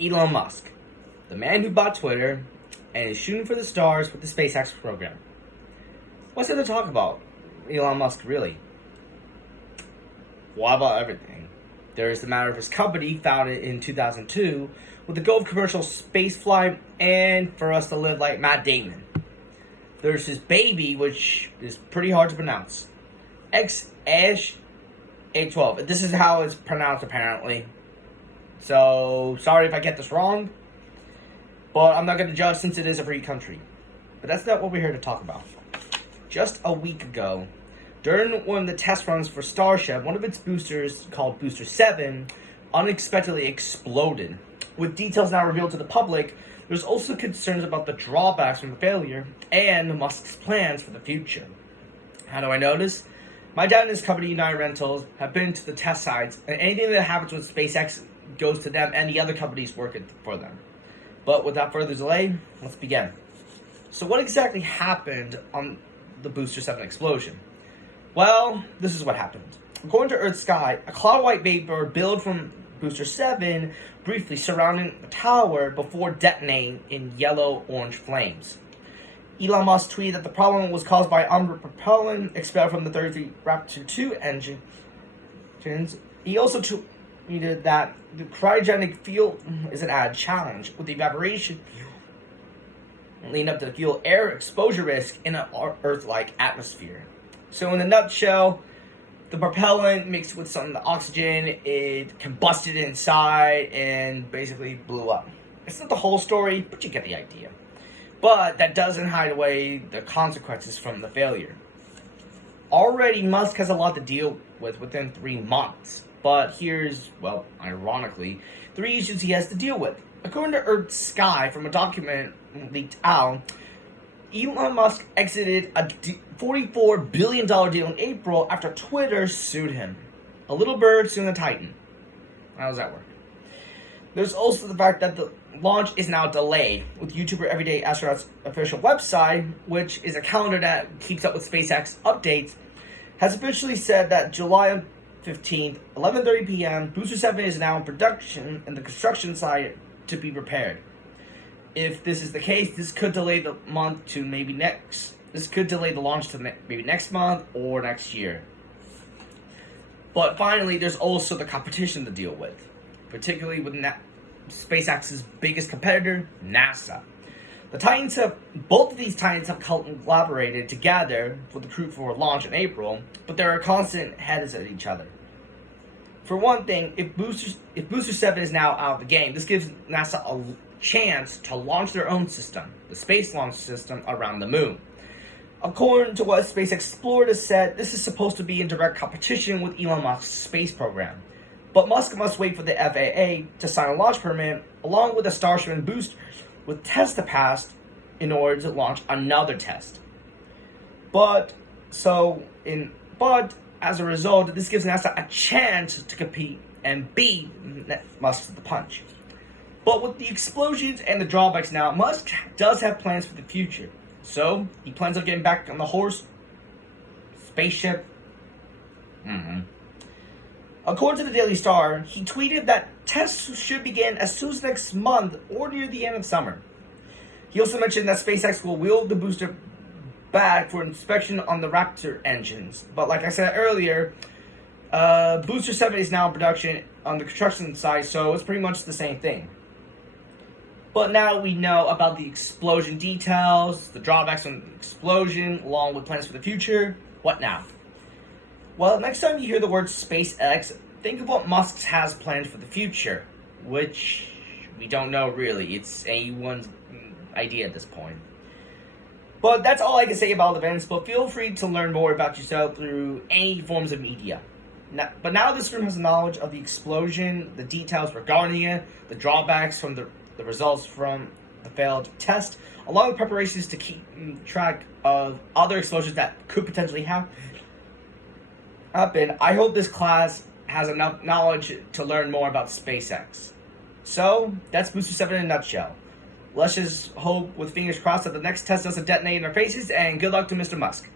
Elon Musk, the man who bought Twitter and is shooting for the stars with the SpaceX program. What's there to talk about Elon Musk, really? What about everything? There is the matter of his company, founded in 2002, with the goal of commercial spaceflight and for us to live like Matt Damon. There's his baby, which is pretty hard to pronounce. X-Ash A12. This is how it's pronounced, apparently. So, sorry if I get this wrong. But I'm not going to judge since it is a free country. But that's not what we're here to talk about. Just a week ago, during one of the test runs for Starship, one of its boosters, called Booster 7, unexpectedly exploded. With details now revealed to the public, there's also concerns about the drawbacks from the failure and Musk's plans for the future. How do I know this? My dad and his company, United Rentals, have been to the test sites, and anything that happens with SpaceX goes to them and the other companies working for them. But without further delay, let's begin. So what exactly happened on the Booster 7 explosion? Well, this is what happened. According to Earth Sky, a cloud of white vapor billowed from Booster 7 briefly surrounding the tower before detonating in yellow-orange flames. Elon Musk tweeted that the problem was caused by onboard propellant expelled from the 33 Raptor 2 engines. He also tweeted that the cryogenic fuel is an added challenge, with the evaporation leading up to the fuel air exposure risk in an Earth-like atmosphere. So in a nutshell, the propellant mixed with some of the oxygen, it combusted inside and basically blew up. It's not the whole story, but you get the idea. But that doesn't hide away the consequences from the failure. Already, Musk has a lot to deal with within 3 months. But here's, well, ironically, 3 issues he has to deal with. According to Earth Sky, from a document leaked out, Elon Musk exited a $44 billion deal in April after Twitter sued him. A little bird suing a titan. How does that work? There's also the fact that the launch is now delayed, with YouTuber Everyday Astronaut's official website, which is a calendar that keeps up with SpaceX updates, has officially said that July 15th, 11:30 p.m., Booster 7 is now in production and the construction site to be repaired. If this is the case, this could delay the month to maybe next. This could delay the launch to maybe next month or next year. But finally, there's also the competition to deal with, particularly with SpaceX's biggest competitor, NASA. Both of these Titans have collaborated together with the crew for a launch in April, but there are constant heads at each other. For one thing, if Booster 7 is now out of the game, this gives NASA a chance to launch their own system, the Space Launch System, around the moon. According to what Space Explorer has said, this is supposed to be in direct competition with Elon Musk's space program. But Musk must wait for the FAA to sign a launch permit, along with the Starship and boosters, with tests to pass in order to launch another test. But as a result, this gives NASA a chance to compete and beat Musk to the punch. But with the explosions and the drawbacks now, Musk does have plans for the future. So, he plans on getting back on the horse spaceship. According to the Daily Star, he tweeted that tests should begin as soon as next month or near the end of summer. He also mentioned that SpaceX will wheel the booster back for inspection on the Raptor engines. But like I said earlier, Booster 7 is now in production on the construction side, so it's pretty much the same thing. But now we know about the explosion details, the drawbacks from the explosion, along with plans for the future. What now? Well, next time you hear the word SpaceX, think of what Musk has planned for the future, which we don't know really. It's anyone's idea at this point. But that's all I can say about events, but feel free to learn more about yourself through any forms of media. But now this room has knowledge of the explosion, the details regarding it, the drawbacks from the results from the failed test, along with preparations to keep track of other explosions that could potentially happen. I hope this class has enough knowledge to learn more about SpaceX. So, that's Booster 7 in a nutshell. Let's just hope with fingers crossed that the next test doesn't detonate in our faces, and good luck to Mr. Musk.